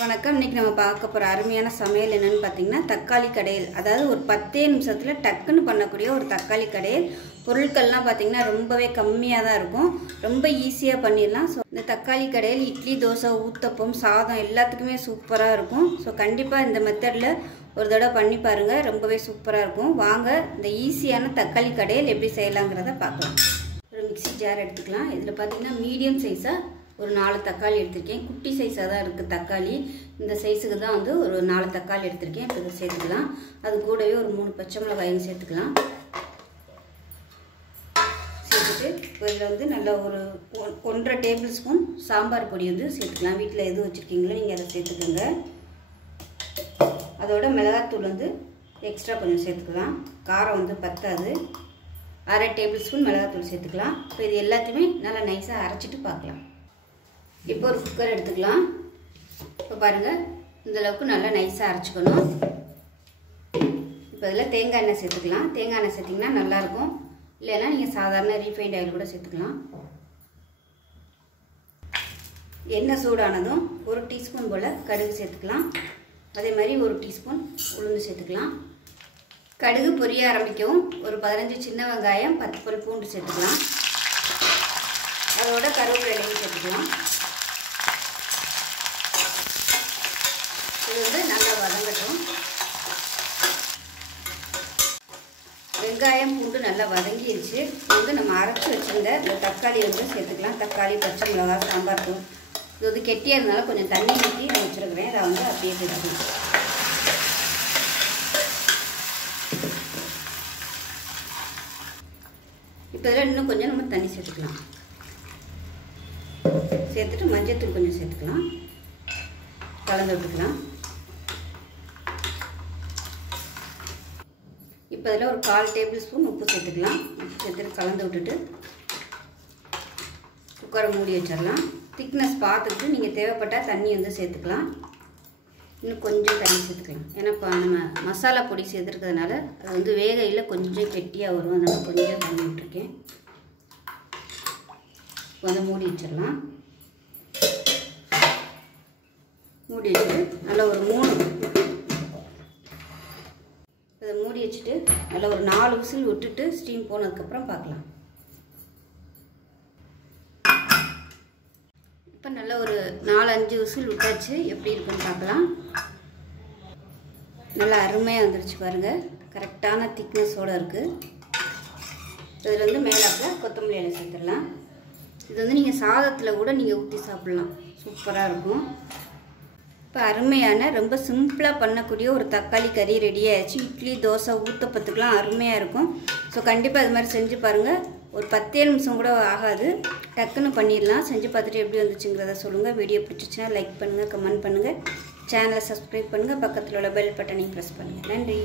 வணக்கம். இன்னைக்கு நம்ம பார்க்க போற அருமையான சமையல் என்னன்னு பாத்தீங்கன்னா தக்காளி கடையல். அதாவது ஒரு 10 நிமிஷத்துல டக்குன்னு பண்ணக்கூடிய ஒரு தக்காளி கடையல். பொருட்கள்லாம் பாத்தீங்கன்னா ரொம்பவே கம்மியா தான் இருக்கும். ரொம்ப ஈஸியா பண்ணிடலாம். சோ இந்த தக்காளி கடையல் இட்லி, தோசை, ஊத்தப்பம், சாதம் எல்லாத்துக்குமே சூப்பரா இருக்கும். சோ கண்டிப்பா இந்த மெத்தட்ல ஒரு தடவை பண்ணி பாருங்க. ரொம்பவே சூப்பரா இருக்கும். வாங்க இந்த ஈஸியான தக்காளி கடையல் எப்படி செய்யலாம்ங்கறத பார்க்கலாம். ஒரு மிக்ஸி ஜார் எடுத்துக்கலாம். இதுல பாத்தீங்கன்னா மீடியம் சைஸா ஒரு 4 தக்காளி எடுத்திருக்கேன். குட்டி சைஸா தான் இருக்கு தக்காளி. இந்த சைஸுக்கு தான் வந்து ஒரு 4 தக்காளி எடுத்திருக்கேன். இப்போ இதை சேர்த்துக்கலாம். அது கூடவே ஒரு 3 பச்சை மிளகாயும் சேர்த்துக்கலாம். சேர்த்துட்டு இதில் வந்து நல்லா ஒரு 1.5 டேபிள் ஸ்பூன் சாம்பார் பொடி வந்து சேர்த்துக்கலாம். வீட்டில் எது வச்சுருக்கீங்களோ நீங்கள் அதை சேர்த்துக்கோங்க. அதோட மிளகாத்தூள் வந்து எக்ஸ்ட்ரா கொஞ்சம் சேர்த்துக்கலாம். காரம் வந்து பத்தாது. 1/2 டேபிள் ஸ்பூன் மிளகாத்தூள் சேர்த்துக்கலாம். இப்போ இது எல்லாத்தையுமே நல்லா நைஸாக அரைச்சிட்டு பார்க்கலாம். இப்போ ஒரு குக்கர் எடுத்துக்கலாம். இப்போ பாருங்கள், இந்த அளவுக்கு நல்லா நைஸாக அரைச்சிக்கணும். இப்போ இதில் தேங்காய் எண்ணெய் சேர்த்துக்கலாம். தேங்காய் எண்ணெய் சேர்த்திங்கன்னா நல்லாயிருக்கும். இல்லைன்னா நீங்கள் சாதாரண ரீஃபைண்ட் ஆயில் கூட சேர்த்துக்கலாம். எண்ணெய் சூடானதும் 1 டீஸ்பூன் போல் கடுகு சேர்த்துக்கலாம். அதே மாதிரி 1 டீஸ்பூன் உளுந்து சேர்த்துக்கலாம். கடுகு பொரிய ஆரம்பிக்கவும் ஒரு 15 சின்ன வெங்காயம், 10 பல் பூண்டு சேர்த்துக்கலாம். அதோட கருவேப்பிலையும் சேர்த்துக்கலாம். இது வந்து நல்லா வதங்கட்டும். வெங்காயம் பூண்டு நல்லா வதங்கிடுச்சு. இது வந்து நம்ம அரைச்சி வச்சுருந்த இந்த தக்காளி வந்து சேர்த்துக்கலாம். தக்காளி, பச்சை மிளகாய், சாம்பார் தூள். இது வந்து கெட்டியாக இருந்தாலும் கொஞ்சம் தண்ணி ஊற்றி நான் வச்சுருக்கிறேன். அதை வந்து அப்படியே சேர்த்துக்கலாம். இப்போ இதில் இன்னும் கொஞ்சம் நம்ம தண்ணி சேர்த்துக்கலாம். சேர்த்துட்டு மஞ்சத்தூள் கொஞ்சம் சேர்த்துக்கலாம். கலந்து விட்டுக்கலாம். இப்போ இதில் ஒரு 1/4 டேபிள் ஸ்பூன் உப்பு சேர்த்துக்கலாம். உப்பு சேர்த்துட்டு கலந்து விட்டுட்டு குக்கரை மூடி வச்சிடலாம். திக்னஸ் பார்த்துட்டு நீங்கள் தேவைப்பட்டால் தண்ணி வந்து சேர்த்துக்கலாம். இன்னும் கொஞ்சம் தண்ணி சேர்த்துக்கலாம். ஏன்னா இப்போ நம்ம மசாலா பொடி சேர்த்துருக்கிறதுனால அது வந்து வேகையில் கொஞ்சம் கெட்டியாக வரும். அதனால் கொஞ்சம் தண்ணி விட்டுருக்கேன். இப்போ வந்து மூடி வச்சிடலாம். மூடி வச்சுட்டு நல்லா ஒரு 3 இதை மூடி வச்சுட்டு நல்லா ஒரு 4 விசில் விட்டுட்டு ஸ்டீம் போனதுக்கப்புறம் பார்க்கலாம். இப்போ நல்லா ஒரு 4-5 விசில் விட்டாச்சு. எப்படி இருக்குன்னு பார்க்கலாம். நல்லா அருமையாக வந்துருச்சு பாருங்கள். கரெக்டான திக்னஸோடு இருக்குது. இதில் வந்து மேலாப்பில் கொத்தமல்லி இலை சேர்த்துடலாம். இது வந்து நீங்கள் சாதத்தில் கூட நீங்கள் ஊற்றி சாப்பிட்லாம். சூப்பராக இருக்கும். இப்போ அருமையான ரொம்ப சிம்பிளாக பண்ணக்கூடிய ஒரு தக்காளி கறி ரெடி ஆகிடுச்சு. இட்லி, தோசை, ஊத்தப்பத்துக்கெலாம் அருமையாக இருக்கும். ஸோ கண்டிப்பாக அது மாதிரி செஞ்சு பாருங்கள். ஒரு 10 நிமிஷம் கூட ஆகாது. டக்குன்னு பண்ணிடலாம். செஞ்சு பார்த்துட்டு எப்படி வந்துச்சுங்கிறத சொல்லுங்கள். வீடியோ பிடிச்சிச்சின்னா லைக் பண்ணுங்கள், கமெண்ட் பண்ணுங்கள், சேனலை சப்ஸ்கிரைப் பண்ணுங்கள், பக்கத்தில் உள்ள பெல் பட்டனையும் ப்ரெஸ் பண்ணுங்கள். நன்றி.